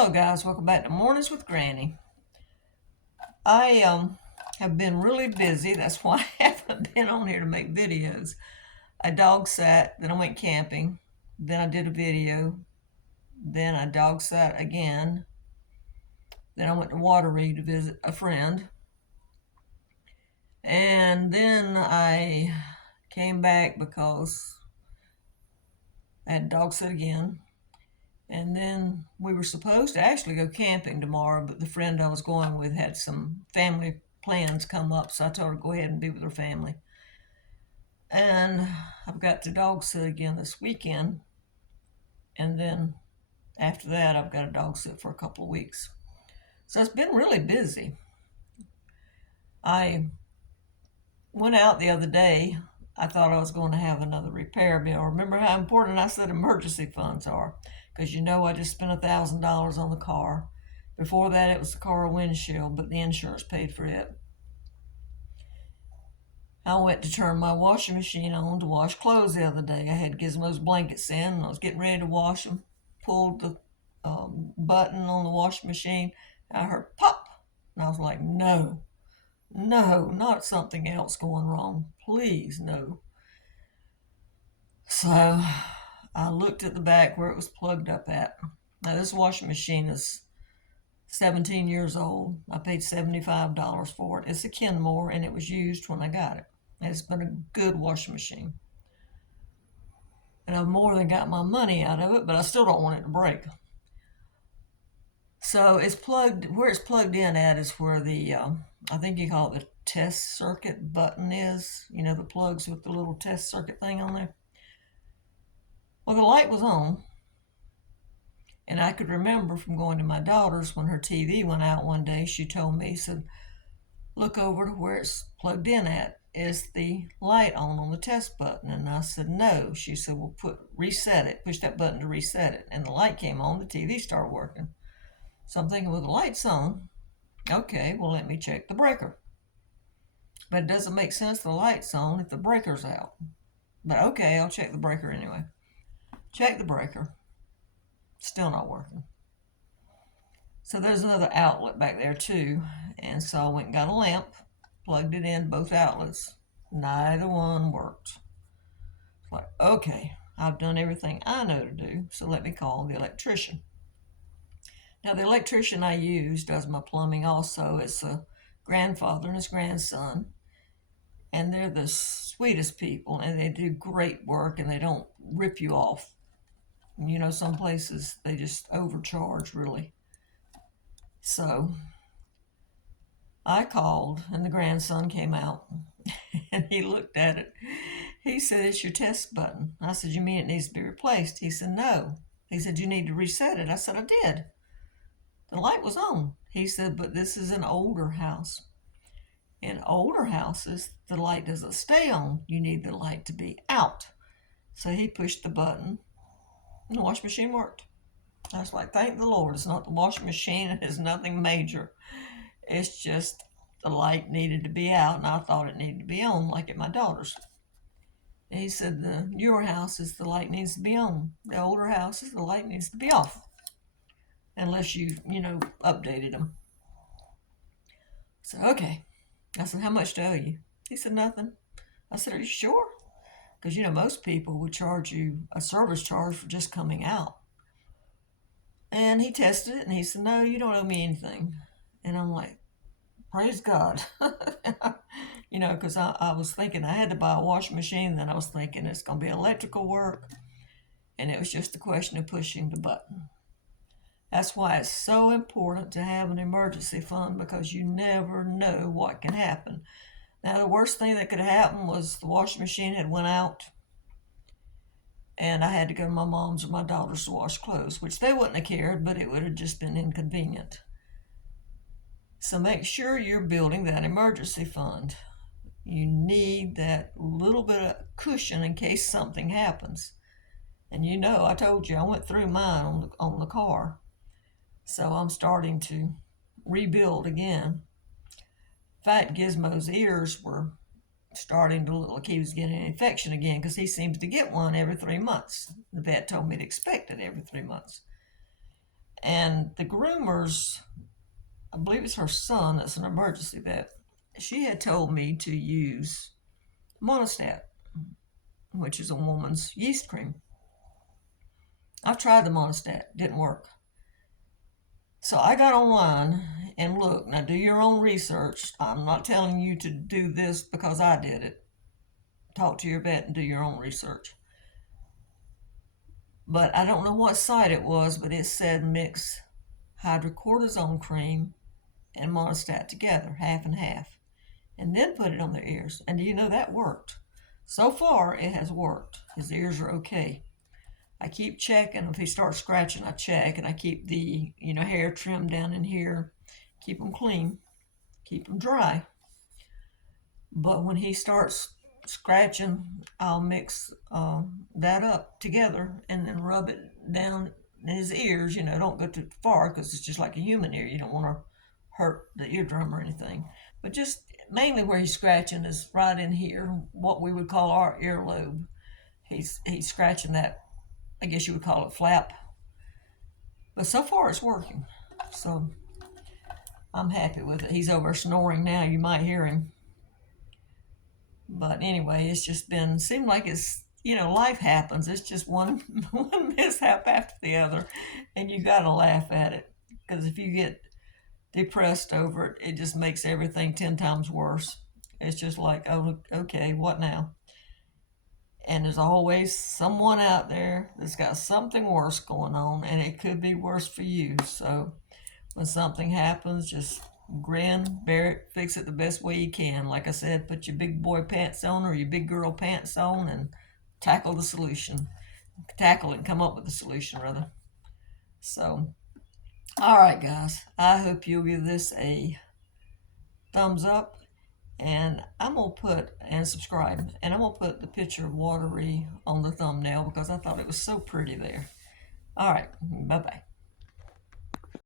Hello guys, welcome back to Mornings with Granny. I have been really busy. That's why I haven't been on here to make videos. I dog sat, then I went camping, then I did a video, then I dog sat again, then I went to Watery to visit a friend, and then I came back because I had dog sit again. And then we were supposed to actually go camping tomorrow, but the friend I was going with had some family plans come up, so I told her to go ahead and be with her family. And I've got to dog sit again this weekend, and then after that, I've got a dog sit for a couple of weeks. So it's been really busy. I went out the other day. I thought I was going to have another repair bill. Remember how important I said emergency funds are? Because I just spent $1,000 on the car. Before that, it was the car windshield, but the insurance paid for it. I went to turn my washing machine on to wash clothes the other day. I had Gizmo's blankets in, and I was getting ready to wash them. Pulled the button on the washing machine. I heard pop, and I was like, no, not something else going wrong. Please, no. So I looked at the back where it was plugged up at. Now, this washing machine is 17 years old. I paid $75 for it. It's a Kenmore, and it was used when I got it. It's been a good washing machine. And I've more than got my money out of it, but I still don't want it to break. So where it's plugged in at is where the, I think you call it the test circuit button is. The plugs with the little test circuit thing on there. Well, the light was on, and I could remember from going to my daughter's when her TV went out one day. She told me, said, look over to where it's plugged in at. Is the light on the test button? And I said, no. She said, well, reset it. Push that button to reset it. And the light came on. The TV started working. So I'm thinking, well, the light's on. Okay, well, let me check the breaker. But it doesn't make sense the light's on if the breaker's out. But okay, I'll check the breaker anyway. Check the breaker. Still not working. So there's another outlet back there too. And so I went and got a lamp, plugged it in both outlets. Neither one worked. It's like, okay, I've done everything I know to do, so let me call the electrician. Now, the electrician I use does my plumbing also. It's a grandfather and his grandson. And they're the sweetest people, and they do great work, and they don't rip you off. Some places they just overcharge, really. So I called, and the grandson came out, and he looked at it. He said, it's your test button. I said, you mean it needs to be replaced? He said, no. He said, you need to reset it. I said, I did. The light was on. He said, but this is an older house. In older houses, the light doesn't stay on. You need the light to be out. So he pushed the button, and the washing machine worked. I was like, thank the Lord. It's not the washing machine. It is nothing major. It's just the light needed to be out, and I thought it needed to be on, like at my daughter's. And he said, the newer houses, the light needs to be on. The older houses, the light needs to be off. Unless you updated them. So, okay. I said, how much do I owe you? He said, nothing. I said, are you sure? Because, most people would charge you a service charge for just coming out. And he tested it, and he said, no, you don't owe me anything. And I'm like, praise God. Because I was thinking I had to buy a washing machine. Then I was thinking it's going to be electrical work. And it was just a question of pushing the button. That's why it's so important to have an emergency fund, because you never know what can happen. Now, the worst thing that could happen was the washing machine had went out, and I had to go to my mom's or my daughter's to wash clothes, which they wouldn't have cared, but it would have just been inconvenient. So make sure you're building that emergency fund. You need that little bit of cushion in case something happens. And I told you, I went through mine on the car. So I'm starting to rebuild again. In fact, Gizmo's ears were starting to look like he was getting an infection again, because he seems to get one every 3 months. The vet told me to expect it every 3 months. And the groomers, I believe it's her son that's an emergency vet, she had told me to use monostat, which is a woman's yeast cream. I've tried the monostat, didn't work. So I got online and look, now do your own research. I'm not telling you to do this because I did it. Talk to your vet and do your own research. But I don't know what site it was, but it said mix hydrocortisone cream and monostat together, half and half, and then put it on their ears. And do you know that worked? So far, it has worked. His ears are okay. I keep checking. If he starts scratching, I check, and I keep the hair trimmed down in here, keep them clean, keep them dry. But when he starts scratching, I'll mix that up together and then rub it down in his ears. Don't go too far because it's just like a human ear. You don't want to hurt the eardrum or anything. But just mainly where he's scratching is right in here, what we would call our earlobe. He's scratching that, I guess you would call it flap. But so far it's working. So I'm happy with it. He's over snoring now. You might hear him. But anyway, it's just been, seemed like it's, life happens. It's just one mishap after the other. And you got to laugh at it. Because if you get depressed over it, it just makes everything 10 times worse. It's just like, oh, okay, what now? And there's always someone out there that's got something worse going on, and it could be worse for you. So when something happens, just grin, bear it, fix it the best way you can. Like I said, put your big boy pants on or your big girl pants on and tackle the solution. Tackle it and come up with a solution, rather. So, all right, guys. I hope you'll give this a thumbs up. And I'm going to put, and subscribe, and I'm going to put the picture of Watery on the thumbnail because I thought it was so pretty there. All right, bye-bye.